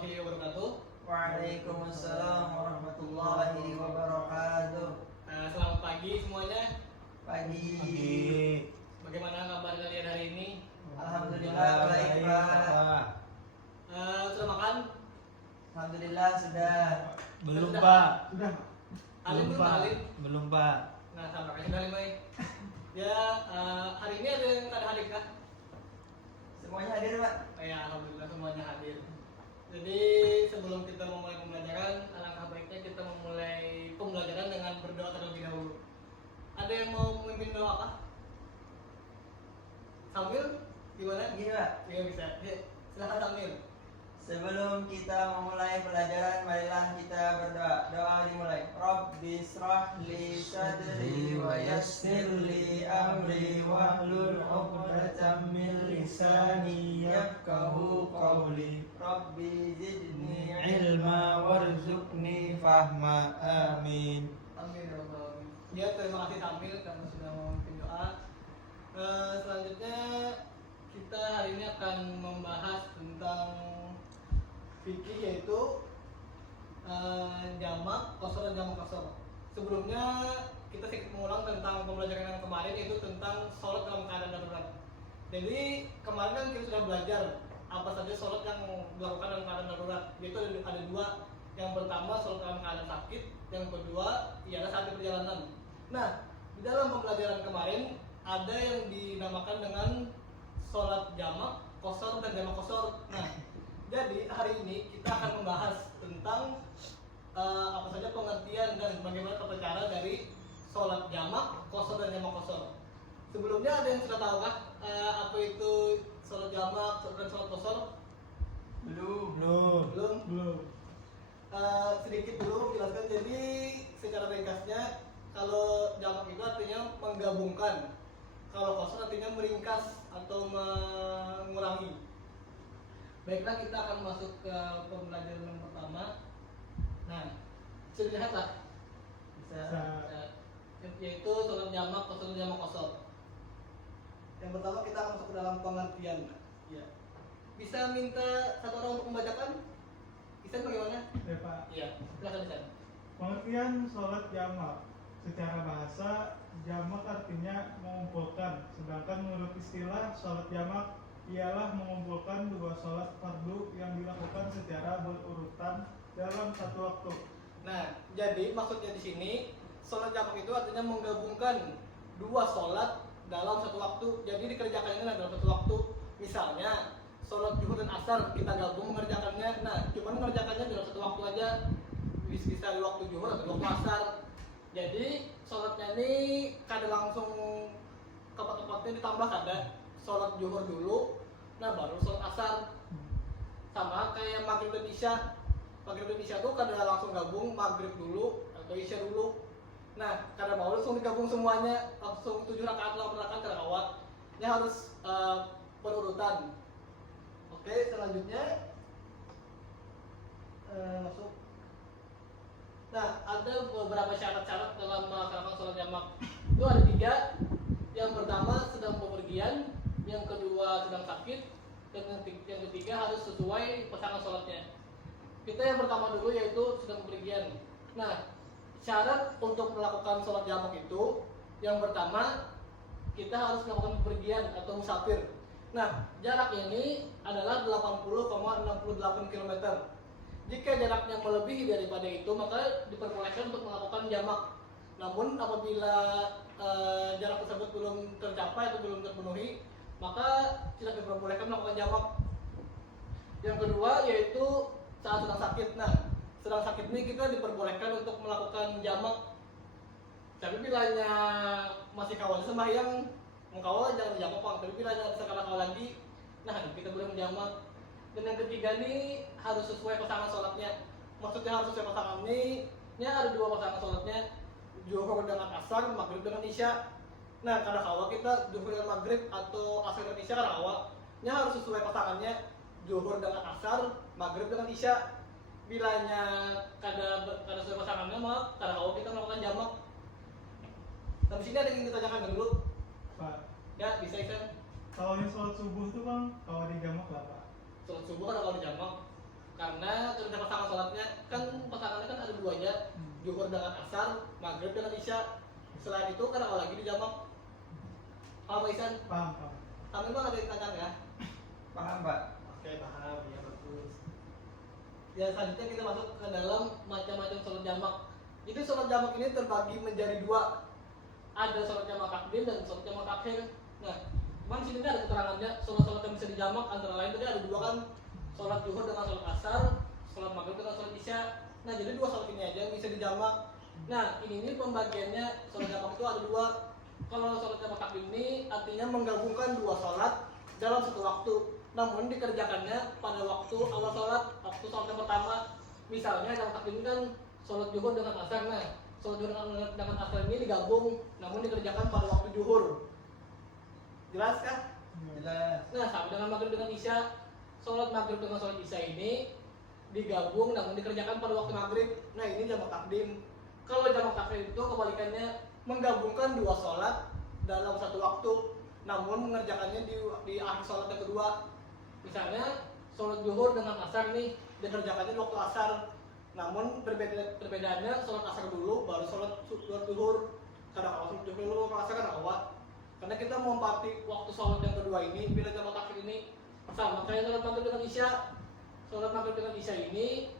warahmatullahi wabarakatuh. Waalaikumsalam warahmatullahi wabarakatuh. Selamat pagi semuanya. Pagi. Bagaimana kabar kalian hari ini? Alhamdulillah baik Pak. Sudah makan? Alhamdulillah sudah. Belum Sudah. Pak. Sudah. Alim belum Alim? Belum Pak. Nah, sama kasih Alim baik. Ya, hari ini ada yang ada hadir kah? Semuanya hadir Pak. Oh ya, alhamdulillah semuanya hadir. Jadi sebelum kita memulai pembelajaran, alangkah baiknya kita memulai pembelajaran dengan berdoa terlebih dahulu. Ada yang mau memimpin doa kah? Sambil gimana? Gini Pak. Iya bisa. Ya, silakan sambil. Sebelum kita memulai pelajaran, marilah kita berdoa. Doa dimulai. Rabbi shrah li sadri wa yassir li amri wahlul 'uqdatam min lisani yafqahu qawli. Rabbi zidni ilma warzuqni fahma. Amin. Amin ya rabbal alamin. Ya, terima kasih Samil karena sudah memimpin doa. Selanjutnya kita hari ini akan membahas tentang fikih, yaitu jamak qasar dan jamak qasar. Sebelumnya kita sedikit mengulang tentang pembelajaran yang kemarin, yaitu tentang sholat dalam keadaan darurat. Jadi kemarin kan kita sudah belajar apa saja sholat yang dilakukan dalam keadaan darurat. Yaitu ada dua. Yang pertama sholat dalam keadaan sakit, yang kedua ialah saat di perjalanan. Nah, di dalam pembelajaran kemarin ada yang dinamakan dengan sholat jamak qasar dan jamak qasar. Nah, jadi hari ini kita akan membahas tentang apa saja pengertian dan bagaimana tata cara dari sholat jamak qasar dan jamak qasar. Sebelumnya ada yang sudah tahu kah apa itu sholat jamak dan sholat qasar? Belum. Sedikit dulu menjelaskan. Jadi secara ringkasnya, kalau jamak itu artinya menggabungkan, kalau qasar artinya meringkas atau mengurangi. Baiklah, kita akan masuk ke pembelajaran yang pertama. Nah, bisa dilihat lah, yaitu sholat jamak qasar dan jamak qasar. Yang pertama kita akan masuk ke dalam pengertian. Ya. Bisa minta satu orang untuk membacakan? Isan bagaimana? Ya Pak. Iya, silakan Isan. Pengertian sholat jamak. Secara bahasa, jamak artinya mengumpulkan. Sedangkan menurut istilah, sholat jamak ialah mengumpulkan dua sholat fardu yang dilakukan secara berurutan dalam satu waktu. Nah, jadi maksudnya di sini sholat jamak itu artinya menggabungkan dua sholat dalam satu waktu. Jadi dikerjakannya dalam satu waktu. Misalnya sholat zuhur dan asar kita gabung mengerjakannya. Nah, cuma mengerjakannya dalam satu waktu aja. Bisa di waktu zuhur atau di waktu asar. Jadi sholatnya ini kada langsung tepat-tepatnya ditambah, kada sholat zuhur dulu, nah baru sholat asar. Sama kayak maghrib dan isya. Maghrib dan isya tuh kada langsung gabung, maghrib dulu atau isya dulu. Nah, kada mau langsung digabung semuanya, langsung 7 rakaat 8 rakaat kada awal. Ini harus berurutan. Oke, selanjutnya masuk. Nah, ada beberapa syarat-syarat dalam melaksanakan sholat jamak. Itu ada 3. Yang pertama sedang bepergian, yang kedua sedang sakit, dan yang ketiga harus sesuai pasangan sholatnya. Kita yang pertama dulu, yaitu sedang bepergian. Nah, syarat untuk melakukan sholat jamak itu, yang pertama kita harus melakukan bepergian atau musafir. Nah, jarak ini adalah 80,68 km. Jika jaraknya melebihi daripada itu, maka diperbolehkan untuk melakukan jamak. Namun apabila jarak tersebut belum tercapai atau belum terpenuhi, maka tidak diperbolehkan melakukan jamak. Yang kedua yaitu saat sedang sakit. Nah, sedang sakit ini kita diperbolehkan untuk melakukan jamak. Tapi bilanya masih kawal sembahyang, mengkawal jangan jamak Bang. Tapi bilanya sekarang kawal lagi, nah kita boleh menjamak. Dan yang ketiga nih harus sesuai pasangan sholatnya. Maksudnya harus sesuai pasangan ini ada 2 pasangan sholatnya, zuhur dengan asar, maghrib dengan isya. Nah, kada kawa kita zuhur dengan maghrib atau asar dengan isya, kada kawa. Harus sesuai pasangannya, zuhur dengan asar, maghrib dengan isya. Bilanya kada sesuai pasangannya, maka kada kawa kita melakukan jamak. Nah, di sini ada yang ingin ditanyakan dulu. Pak, Ya, bisa Isan. kalau yang sholat subuh tuh Bang, kalau di jamak lah Pak. Sholat subuh kan kalau di jamak, Karena ketika pasangan sholatnya kan pasangannya kan ada dua ya, zuhur dengan asar, maghrib dengan isya. Selain itu kan kalau lagi di jamak. Paham Pak Isan? Paham, paham. Kami memang ada yang tanya ya? Paham Pak? Oke, paham, ya bagus. Ya selanjutnya kita masuk ke dalam macam-macam sholat jamak. Itu sholat jamak ini terbagi menjadi dua. Ada sholat jamak takdim dan sholat jamak takhir. Nah, cuman sini ada keterangannya sholat-sholat yang bisa dijamak antara lain tadi ada dua kan, sholat zuhur dengan sholat asar, sholat maghrib dengan sholat isya. Nah, jadi dua sholat ini aja yang bisa dijamak. Nah, ini pembagiannya sholat jamak itu ada dua. Kalau sholat jamak takdim ini artinya menggabungkan dua sholat dalam satu waktu, namun dikerjakannya pada waktu awal sholat, waktu sholat yang pertama. Misalnya jamak takdim kan sholat zuhur dengan asar. Nah, sholat zuhur dengan asar ini digabung, namun dikerjakan pada waktu zuhur. Jelas kah? Jelas. Nah, sama dengan maghrib dengan isya. Sholat maghrib dengan sholat isya ini digabung namun dikerjakan pada waktu maghrib. Nah, ini jamak takdim. Kalau jamak takhir itu kebalikannya, menggabungkan dua sholat dalam satu waktu, namun mengerjakannya di akhir sholat yang kedua. Misalnya sholat zuhur dengan asar nih dikerjakannya di waktu asar, namun perbedaannya sholat asar dulu baru sholat zuhur. Kadang kalau sholat zuhur dulu asar kan awal. Karena kita mempati waktu sholat yang kedua ini bila jamak takhir ini sama kayak sholat maghrib dengan isya. Sholat maghrib dengan isya ini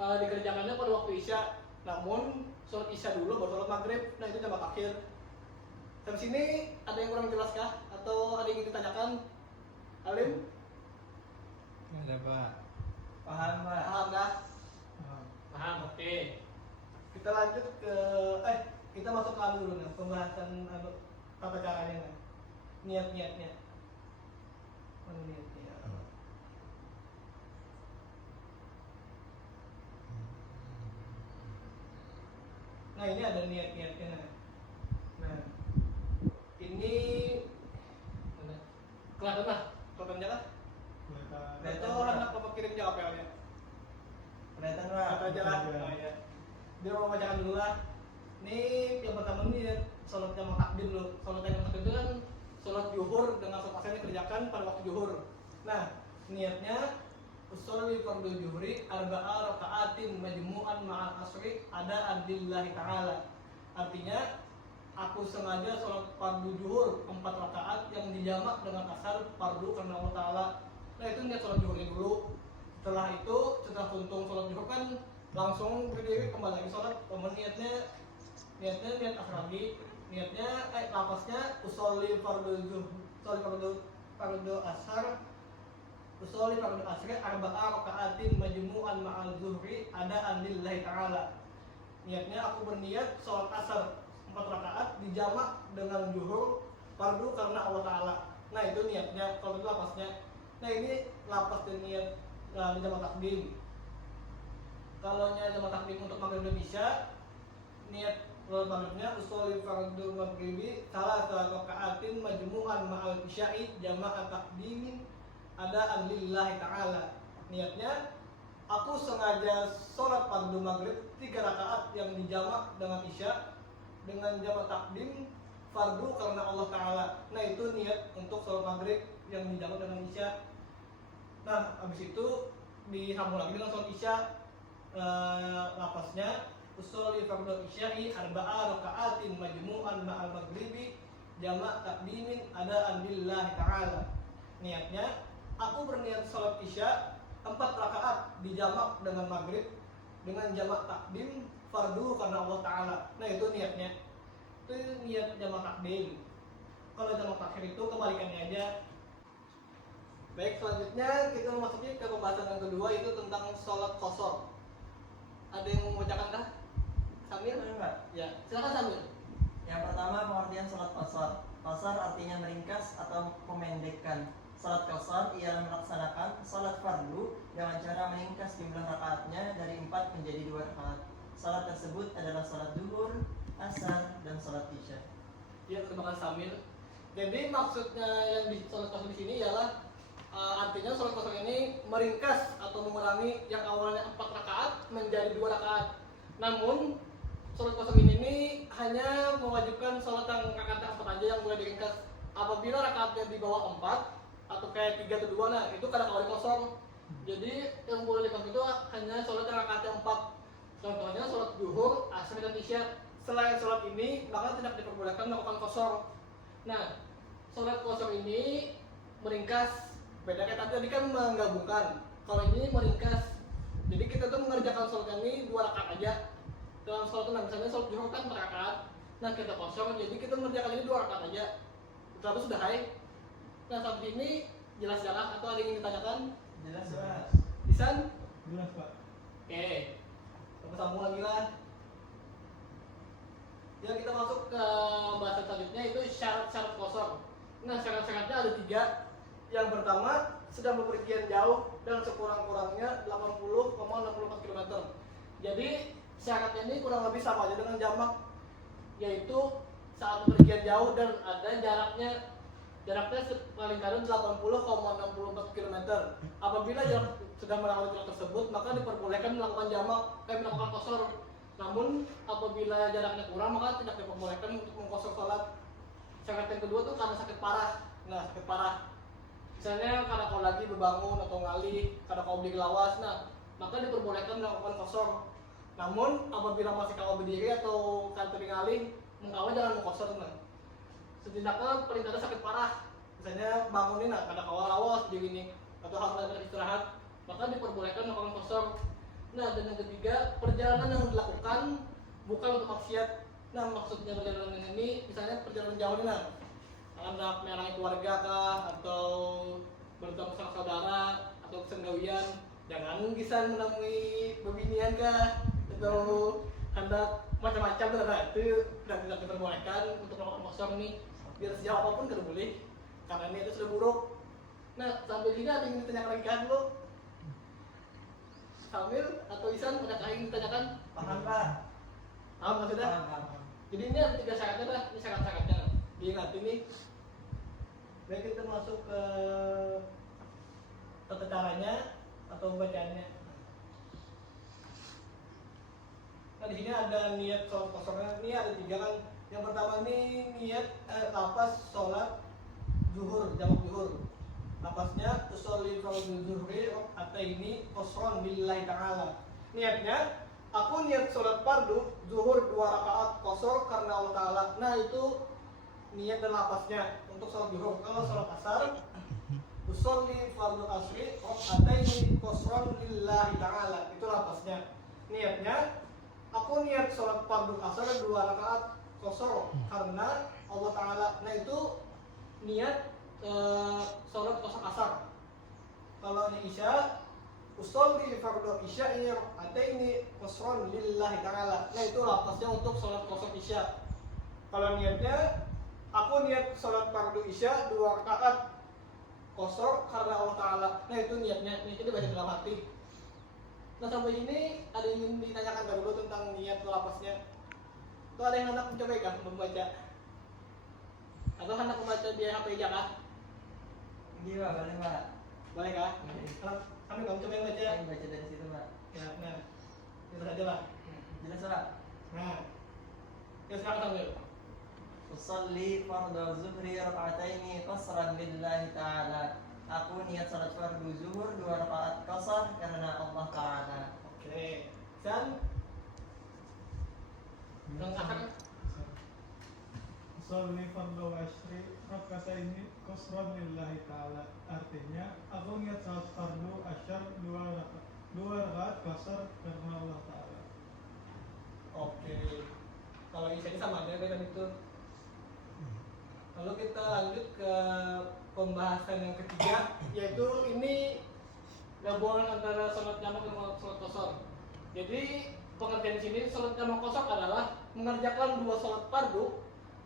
dikerjakannya pada waktu isya, namun sholat isya dulu baru sholat maghrib. Nah, itu jamak takhir. Sampai sini ada yang kurang jelas kah? Atau ada yang ingin ditanyakan? Alim? Nggak ada Pak. Paham Pak? Paham kah? Paham. Paham, oke. Kita lanjut ke kita masuk ke dulu nih, pembahasan tata caranya nih. Niat-niatnya. Mana niatnya? Nah, ini ada niat-niatnya. Nah, ini mana? Kelihatan lah, kelihatan jalan. Kelihatan. Itu anak bapak kirim jawab ya. Kelihatan Pak? Kata aja lah. Oh, ya. Dia mau bacakan dulu lah. Ini yang pertama ini sholat jamak takdim dulu. Sholat jamak takdim itu kan sholat zuhur dengan sholat asar dikerjakan pada waktu zuhur. Nah, niatnya usolli fardhu zuhri arba'a raka'atin majmu'an ma'al asri ada adillahi ta'ala. Artinya aku sengaja sholat fardu zuhur 4 rakaat yang dijamak dengan asar fardu karena Allah Ta'ala. Nah, itu niat sholat zuhurnya dulu. Setelah itu, setelah tuntung sholat zuhur kan langsung berdiri kembali lagi sholat. Niatnya niat asar lagi. Niatnya lapasnya usolli fardhu zuhur, fardu asar, usolli fardu asri arba'a raka'atin majmu'an ma'al zuhri ada'an lillahi ta'ala. Niatnya aku berniat sholat asar 4 rakaat dijamak dengan zuhur fardu karena Allah Ta'ala. Nah, itu niatnya, kalau itu lapasnya. Nah, ini lapas dan niat di jamak takdim. Kalau jamak takdim untuk maghrib dan isya, niat sholat maghribnya usolli fardhu maghribi salah raka'atin majmu'an ma'al isya'i jama'at takdimin ada'an lillahi ta'ala. Niatnya aku sengaja sholat fardu maghrib 3 rakaat yang dijamak dengan isya dengan jamak takdim fardu karena Allah Ta'ala. Nah, itu niat untuk sholat maghrib yang dijamak dengan isya. Nah, habis itu disambung lagi dengan sholat isya. Lapasnya usolli fardhu isya'i arba'a raka'atin majmu'an ma'al maghribi jamak takdimin ada'an lillahi ta'ala. Niatnya aku berniat sholat isya 4 rakaat dijamak dengan maghrib dengan jamak takdim fardu karena Allah Ta'ala. Nah, itu niatnya. Itu niat jamak takdim. Kalau jamak takhir itu kebalikannya aja. Baik, selanjutnya kita memasuki ke pembahasan yang kedua, itu tentang sholat qashar. Ada yang mau membacakan kah? Sambil? Pak? Ya, silakan Sambil. Yang pertama pengertian sholat qashar. Qashar artinya meringkas atau memendekkan. Sholat qashar ialah melaksanakan sholat fardu dengan cara meringkas jumlah rakaatnya dari 4 menjadi 2 rakaat. Sholat tersebut adalah sholat zuhur, asar, dan sholat isya. Ya, terima kasih Sambil. Jadi maksudnya yang di sholat qashar di sini ialah artinya sholat qashar ini meringkas atau mengurangi yang awalnya 4 rakaat menjadi 2 rakaat. Namun sholat qashar ini hanya mewajibkan sholat yang rakaat 4 aja yang boleh diringkas. Apabila rakaatnya di bawah 4 atau kayak 3 atau 2, nah itu kadang kali kosong. Jadi yang boleh dipakai itu hanya sholat yang rakaatnya 4. Contohnya sholat zuhur, asar dan isya. Selain sholat ini maka tidak diperbolehkan melakukan qashar. Nah, sholat qashar ini meringkas. Beda kayak tadi kan menggabungkan. Kalau ini meringkas. Jadi kita tuh mengerjakan sholat ini 2 rakaat aja. Dalam sholat itu misalnya sholat zuhur kan 4 rakaat. Nah kita qashar, jadi kita mengerjakan ini 2 rakaat aja. Terus sudah hai. Nah sampai ini jelas jalan atau ada yang ingin ditanyakan? Jelas Pak. Isan? Jelas Pak. Oke, kita sambung lagi lah. Ya kita masuk ke bahasan selanjutnya itu syarat-syarat qashar. Nah syarat-syaratnya ada 3. Yang pertama sedang bepergian jauh dan sekurang-kurangnya 80,64 km. Jadi syaratnya ini kurang lebih sama aja dengan jamak, yaitu saat bepergian jauh dan ada jaraknya paling kadang 80,64 km. Apabila jarak sudah melewati jarak tersebut, maka diperbolehkan melakukan melakukan qashar. Namun apabila jaraknya kurang, maka tidak diperbolehkan untuk mengqashar salat. Syarat yang kedua tuh karena sakit parah. Nah, sakit parah. Misalnya karena kau lagi berbangun atau ngalih, karena kau beli lawas, nah maka diperbolehkan melakukan qashar. Namun apabila masih kau berdiri atau kau ngalih, mengkawal jangan mengqashar. Nah, setidaknya paling tidak sakit parah, misalnya bangunin ada kawal lawas di ini atau harus ada istirahat, maka diperbolehkan melakukan qashar. Nah dan yang ketiga, perjalanan yang dilakukan bukan untuk maksiat. Nah maksudnya perjalanan ini misalnya perjalanan jauh nih, anak melayani keluarga kah, atau bertemu sama saudara atau kesenggawian, jangan bisa menemui bebinian kah, atau hendak macam-macam itu tidak diperbolehkan untuk melakukan qashar nih. Biar sejauh apapun tidak boleh, karena ini itu sudah buruk. Nah sampai sini ada yang ditanyakan lagi kan lo? Sambil atau Isan ada yang ingin ditanyakan? Paham Pak? Paham maksudnya? Paham. Jadi ini ada 3 syaratnya lah, ini syarat-syaratnya. Diingat ini. Baik kita masuk ke tata caranya atau bacaannya. Nah di sini ada niat sholat qasharnya, ini ada 3 kan. Yang pertama ini niat lapas sholat zuhur, jamak zuhur. Lapasnya tusolli fardhu zuhri atau ini qashran billahi ta'ala. Niatnya aku niat sholat fardu zuhur 2 rakaat qashar karena Allah Ta'ala. Nah itu niat dan lapasnya untuk sholat zuhur. Kalau sholat asar tusolli fardhu asri atau ini qashran billahi ta'ala, itu lapasnya. Niatnya aku niat sholat fardu asar 2 rakaat qashar karena Allah Ta'ala. Nah itu niat sholat qashar asar. Kalau ini isya, usolli fardhu isya ini ini qashran lillahi ta'ala. Nah itu lapasnya untuk sholat qashar isya. Kalau niatnya aku niat sholat fardu isya 2 rakaat qashar karena Allah Ta'ala. Nah itu niatnya, ini dibaca dalam hati. Nah sampai ini ada yang ingin ditanyakan dulu tentang niat lapasnya. Itu ada yang hendak mencoba kan membaca? Atau hendak membaca di HP aja kah? Iya boleh Pak. Boleh kah? Boleh. Kami kamu coba yang baca. Saya baca dari situ Pak. Ya, nah, itu saja lah. Jelas Pak. Nah, ya sekarang sambil. Usolli fardhu zuhri raka'ataini qasran lillahi ta'ala. Aku niat salat fardu zuhur 2 rakaat qashar karena Allah Ta'ala. Oke. Dan lengkapkan. Sholli fardhu ashri rakataini qashran lillahi ta'ala. Artinya aku niat salat fardu asyar 2 rakaat qashar karena Allah Ta'ala. Oke. Kalau isinya sama aja dengan itu. Lalu kita lanjut ke pembahasan yang ketiga, yaitu ini gabungan antara sholat jamak dan sholat qashar. Jadi pengertian di sini sholat jamak qashar adalah mengerjakan 2 sholat fardu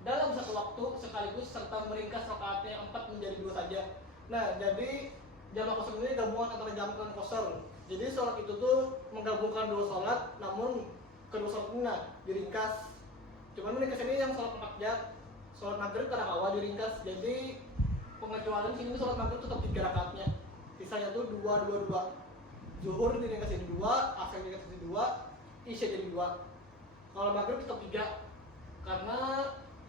dalam satu waktu sekaligus serta meringkas rakaatnya 4 menjadi 2 saja. Nah, jadi jamak qashar ini gabungan antara jamak dan qashar. Jadi sholat itu tuh menggabungkan 2 sholat, namun kedua sholat ini diringkas. Cuman meringkas ini yang sholat 4 jam. Sholat maghrib karena awal diringkas, jadi pengecualian sini sholat maghrib tetap 3 rakaatnya. Sisanya tuh 2. Zuhur diringkas jadi 2, asar diringkas jadi 2, isya jadi 2. Kalau maghrib tetap 3, karena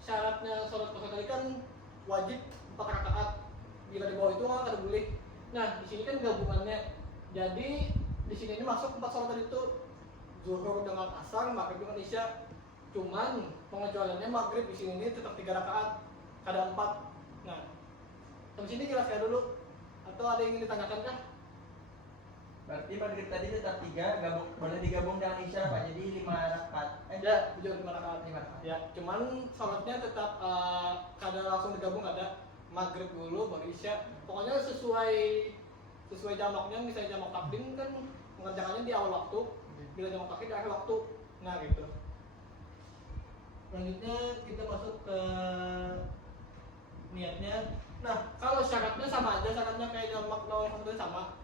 syaratnya sholat qashar tadi kan wajib 4 rakaat. Bila di bawah itu nggak ada boleh. Nah di sini kan gabungannya Jadi di sini ini masuk 4 sholat tadi itu, zuhur dengan asar, maghrib dengan isya. Cuman pengecualiannya maghrib di sini ini tetap 3 rakaat, ada 4. Nah, sampai sini jelaskan dulu. Atau ada yang ingin ditanyakan kah? Berarti maghrib tadi tetap 3, boleh digabung dengan isya Pak. Jadi 5 rakaat. Ya, 5 rakaat. 5 rakaat. Ya, cuman sholatnya tetap kada langsung digabung, ada maghrib dulu baru isya. Pokoknya sesuai jamaknya. Misalnya jamak takdim kan mengerjakannya di awal waktu, bila jamak takdim di akhir waktu. Nah gitu. Selanjutnya kita masuk ke niatnya. Nah, kalau syaratnya sama aja, syaratnya kayak jamak lawan satu sama.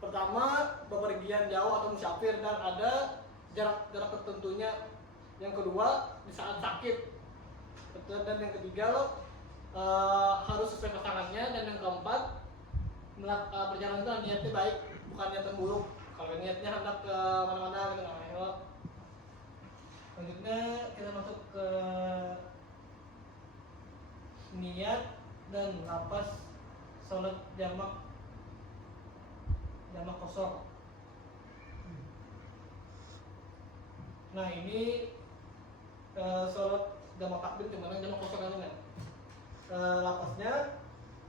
Pertama, bepergian jauh atau musafir dan ada jarak tertentunya. Yang kedua, di saat sakit. Dan yang ketiga, harus sesuai pasangannya. Dan yang keempat, perjalanan itu niatnya baik, bukan niatan buruk. Kalau niatnya hendak ke mana-mana gitu namanya. Selanjutnya kita masuk ke niat dan lapas sholat jamak kosor. Nah ini sholat jamak takdim gimana jamak kosor ini? Lapasnya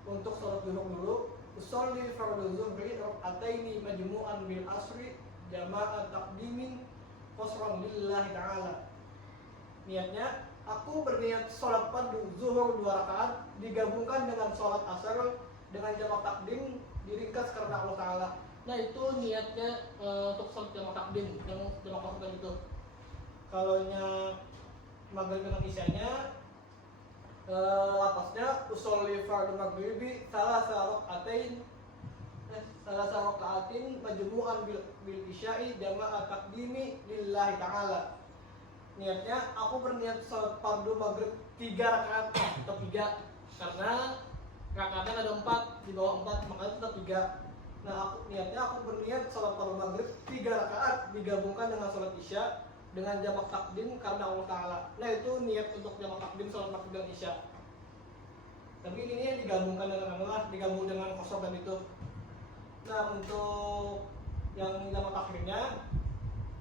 untuk sholat dulu. Usolli fardhu zuhri rak'ataini majmu'an bil asri jama'at takdimin qasran lillahi ta'ala. Niatnya, aku berniat sholat fardu zuhur 2 rakaat digabungkan dengan sholat asar dengan jamak takdim diringkas karena Allah Ta'ala. Nah itu niatnya untuk sholat jamak takdim yang jamak kosor itu. Kalau maghrib dengan isyanya, lapasnya usolli fardhu maghribi salah rakaatin majmu'an bil isya'i jama'at takdimi lillahi ta'ala. Niatnya aku berniat sholat fardu maghrib 3 rakaat, tetap 3 karena rakaatnya ada 4, di bawah 4 makanya tetap 3. Nah niatnya aku berniat sholat fardu maghrib 3 rakaat digabungkan dengan sholat isya dengan jamak takdim karena Allah Ta'ala. Nah itu niat untuk jamak takdim sholat maghrib dan isya. Tapi ini digabungkan dengan Allah, digabung dengan kosor dan itu. Nah untuk yang jamak takdimnya,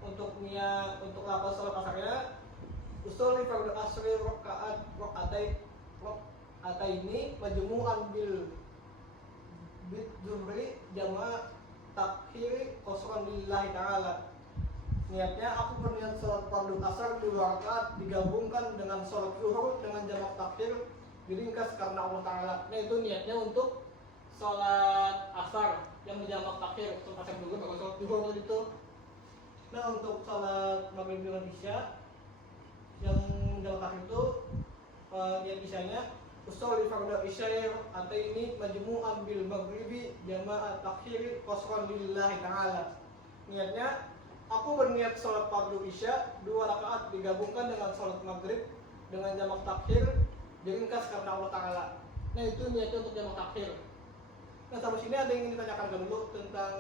untuk niat untuk lapas sholat asarnya, usolli fardhu asri raka'ataini majmu'an bil zuhri jama' takhiri qasran lillahi ta'ala. Niatnya aku berniat sholat fardu asar 2 rakaat digabungkan dengan sholat zuhur dengan jamak takhir diringkas karena Allah Ta'ala. Nah itu niatnya untuk sholat asar yang jamak takhir, sholat asar dulu baru sholat zuhur itu. Nah untuk sholat maghrib dengan isya yang jamak takhir itu niat isyanya usolli fardhu isya ataini majmu'an bil maghribi jama'at takhir qasran lillahi ta'ala. Niatnya aku berniat sholat fardu isya 2 rakaat digabungkan dengan sholat maghrib dengan jamak takhir diringkas karena Allah Ta'ala. Nah itu niatnya untuk jamak takhir. Nah sampai sini ada yang ingin ditanyakan dulu tentang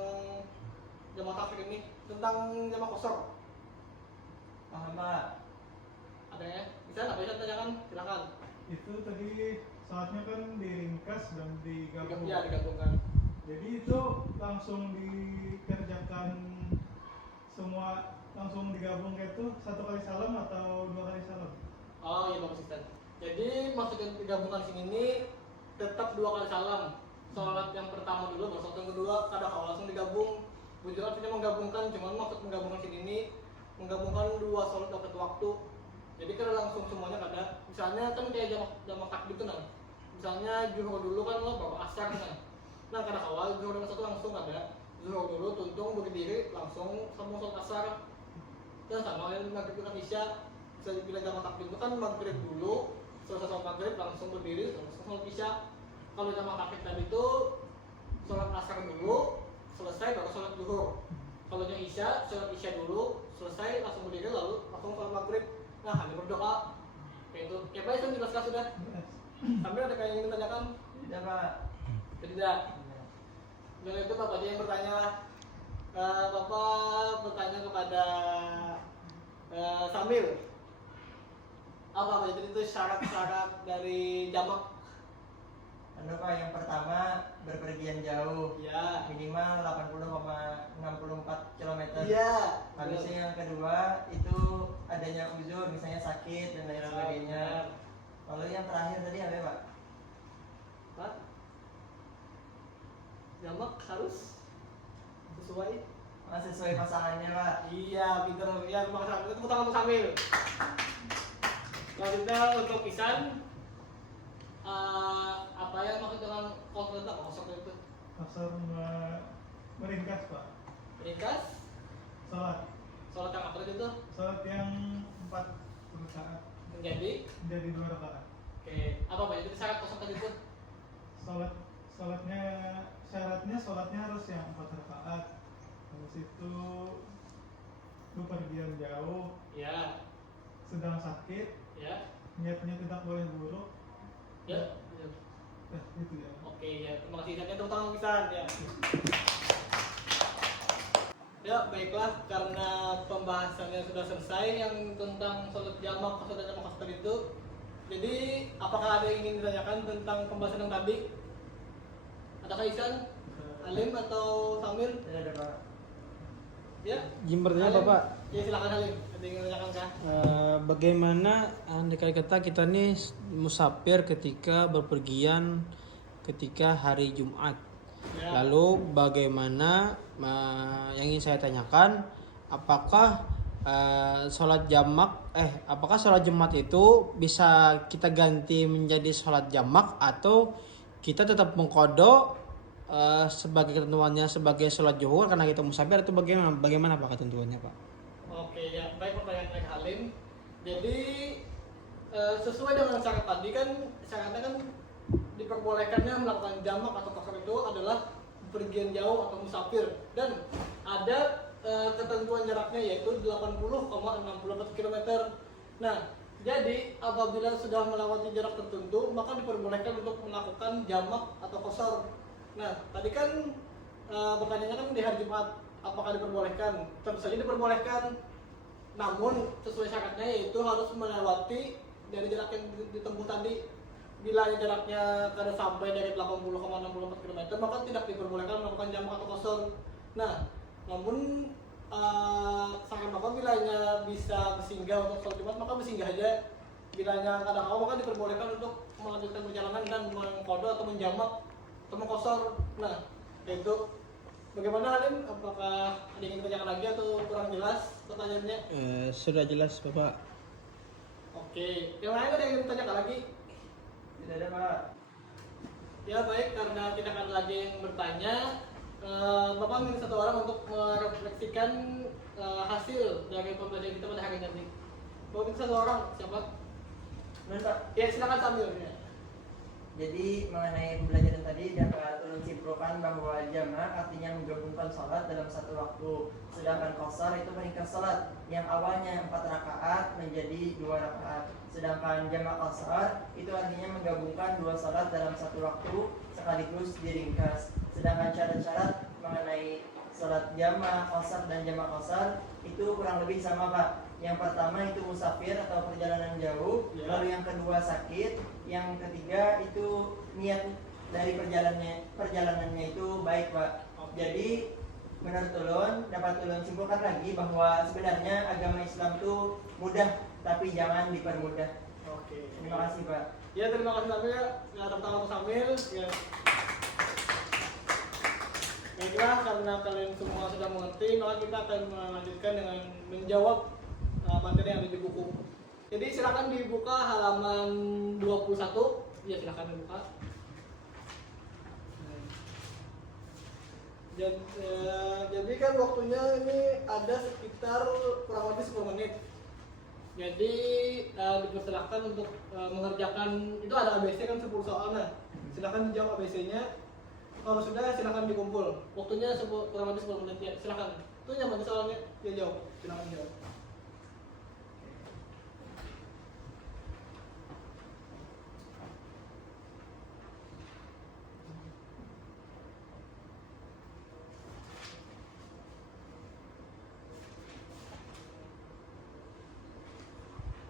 jamak takhir ini, tentang jamak kosor. Paham Pak? Ada ya? Bisa nggak bisa tanyakan? Silakan. Itu tadi saatnya kan diringkas dan digabung. Ya digabungkan. Jadi itu langsung dikerjakan semua, langsung digabung kayak itu 1 kali salam atau 2 kali salam? Oh iya bagus Ustaz. Jadi maksudnya digabungkan sini ini tetap 2 kali salam. Sholat yang pertama dulu, baru sholat yang kedua, kadang kalau langsung digabung. Bujur artinya menggabungkan, cuman maksud menggabungkan sini ini menggabungkan 2 sholat dalam 1 waktu. Jadi kada langsung semuanya kada. Misalnya kan kayak jamak takdim itu nah. Misalnya zuhur dulu kan lo baru asar kan. Nah kada awal zuhur dengan 1 langsung kada. Zuhur dulu tuntung berdiri langsung sama sholat asar. Dan sama yang maghrib dengan isya. Bisa dibilang jamak takdim itu kan maghrib dulu, selesai sholat maghrib langsung berdiri langsung sholat isya. Kalau jamak takdim tadi itu sholat asar dulu, selesai baru sholat zuhur. Kalau yang isya, sholat isya dulu, selesai langsung berdiri lalu langsung sholat maghrib. Nah, hanya berdoa. Kayak itu. Ya Pak, saya jelaskan sudah. Sambil ada yang ingin ditanyakan? Tidak Pak. Tidak. Dengan itu Bapak aja yang bertanya. Bapak bertanya kepada Samil. Apa Pak? Jadi itu syarat-syarat dari jamak. Pak, yang pertama berpergian jauh Ya. minimal 80,64 km. Iya. Habisnya yang kedua itu adanya uzur, misalnya sakit dan lain sebagainya. Lalu yang terakhir tadi apa ya, Pak? Pak, jamak harus sesuai. Sesuai pasangannya, Pak. Iya, pinter. Ya, terima kasih. Tepuk tangan untuk Samil. Selanjutnya untuk Isan, apa yang maksud dengan konsep itu? Kasar meringkas Pak. Ringkas, Sholat. sholat yang apa itu? Sholat yang 4 rakaat Menjadi, menjadi 2 rakaat. oke, apa Pak? Itu syarat kosong tadi itu? Sholatnya sholatnya harus yang 4 rakaat. Habis itu bepergian jauh, Ya, sedang sakit, ya, niatnya tidak boleh buruk. ya. Itu ya. Oke, ya. Terima kasih Isan. Tepuk tangan untuk Isan, ya. Ya, baiklah, karena pembahasannya sudah selesai yang tentang sholat jamak, sholat jamak khasar itu. Jadi, apakah ada yang ingin ditanyakan tentang pembahasan yang tadi? Adakah Isan, Halim atau Samir? Tidak ada, Pak. Ya. Izin bertanya apa, Halim? Pak? Ya, silakan Halim. Ada yang ingin ditanyakan kah? Bagaimana andai kata kita nih musafir ketika berpergian ketika hari Jumat? Ya. Lalu bagaimana yang ingin saya tanyakan, apakah sholat Jumat itu bisa kita ganti menjadi sholat jamak atau kita tetap mengkodok sebagai ketentuannya sebagai sholat zuhur karena kita musafir, itu bagaimana Pak ketentuannya, Pak? Oke, ya, baik pertanyaan dari Halim. Jadi sesuai dengan syarat tadi kan, syaratnya kan diperbolehkannya melakukan jamak atau qasar itu adalah pergian jauh atau musafir, dan ada ketentuan jaraknya yaitu 80,64 km. Nah, jadi apabila sudah melewati jarak tertentu maka diperbolehkan untuk melakukan jamak atau qasar. Nah, tadi kan pertanyaannya kan di hari Jumat apakah diperbolehkan? Tentu saja diperbolehkan, namun sesuai syaratnya yaitu harus melewati dari jarak yang ditempuh tadi. Bila jaraknya kada sampai dari 80,64 km maka tidak diperbolehkan melakukan jamak atau qasar. Nah, namun saran Bapak bilanya bisa bersinggah untuk sholat Jumat maka bersinggah aja. Bilanya kada mau maka diperbolehkan untuk melanjutkan perjalanan dan mengqadha atau menjamak atau mengqasar. Nah, itu bagaimana Halim? Apakah ada yang ingin ditanyakan lagi atau kurang jelas pertanyaannya? Sudah jelas, Bapak. Oke, yang lain ada yang ingin ditanyakan lagi? Tidak ada, Pak. Ya baik, karena tidak ada lagi yang bertanya, Bapak minta satu orang untuk merefleksikan hasil dari pembelajaran kita pada hari ini nanti. Bapak minta satu orang, siapa? Benar, Pak. Ya silakan sambil. Ya. Jadi mengenai pembelajaran tadi dapat ulun simpulkan bahwa jamak artinya menggabungkan sholat dalam satu waktu, sedangkan qasar itu meringkas sholat yang awalnya 4 rakaat menjadi 2 rakaat. Sedangkan jamak qasar itu artinya menggabungkan 2 sholat dalam satu waktu sekaligus diringkas. Sedangkan syarat-syarat mengenai sholat jamak qasar dan jamak qasar itu kurang lebih sama, Pak. Yang pertama itu musafir atau perjalanan jauh, Ya. lalu yang kedua sakit, yang ketiga itu niat dari perjalanannya itu baik, Pak. Jadi menurut ulun dapat ulun simpulkan lagi bahwa sebenarnya agama Islam itu mudah tapi jangan dipermudah. Oke. Terima kasih, Pak. Ya terima kasih Samil. Ya tepuk tangan untuk Samil. Ya. Baiklah, karena kalian semua sudah mengerti, maka kita akan melanjutkan dengan menjawab materi yang ada di buku. Jadi silakan dibuka halaman 21. Ya silakan dibuka. Jadi kan waktunya ini ada sekitar kurang lebih 10 menit. Jadi dipersilakan untuk mengerjakan, itu ada ABC kan 10 soal. Nah, silakan dijawab ABC-nya. Kalau sudah silakan dikumpul. Waktunya kurang lebih 10 menit ya. Silakan. Itu nyaman soalnya dia jawab. Silakan jawab.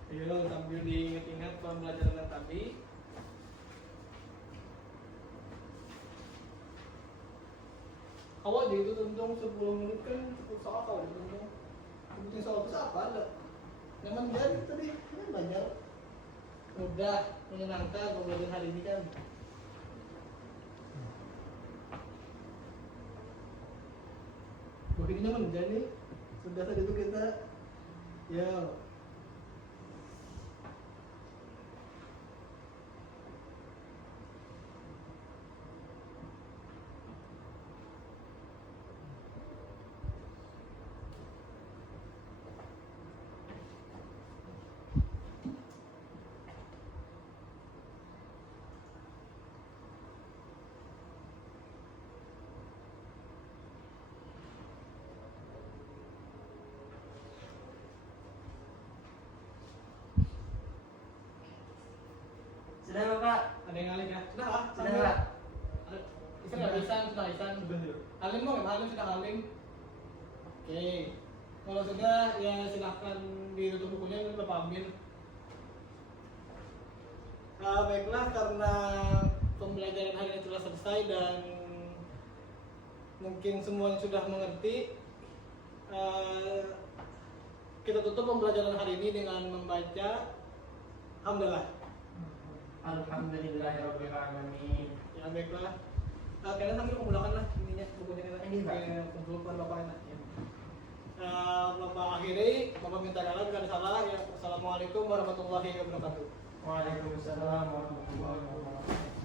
Ayo sambil diingat-ingat pembelajaran yang tadi. Awak jadi itu tentang 10 menit kan 10 soal kau tentang sebutin soal itu apa ada. Nyaman jadi tadi kan belajar mudah menyenangkan pembelajaran hari ini kan. Begini nyaman jadi sudah tadi itu kita ya Sudah Bapak? ada yang alim ya. Sudah lah. Sudah Pak? Isan nggak bisa, sudah Isan. Sudah yuk. Alim mau nggak alim sudah alim. Oke. Kalau sudah ya silahkan ditutup bukunya nanti Bapak ambil. Baiklah karena pembelajaran hari ini telah selesai dan mungkin semuanya sudah mengerti. Kita tutup pembelajaran hari ini dengan membaca Alhamdulillah. Alhamdulillahirabbil alamin. Ya baiklah. Kalian sambil kumpulkan lah ininya bukunya kita. Ini, Pak. Kumpulkan Bapak enak. Bapak akhiri, Bapak minta maaf jika ada salah ya. Assalamualaikum warahmatullahi wabarakatuh. Waalaikumsalam warahmatullahi wabarakatuh.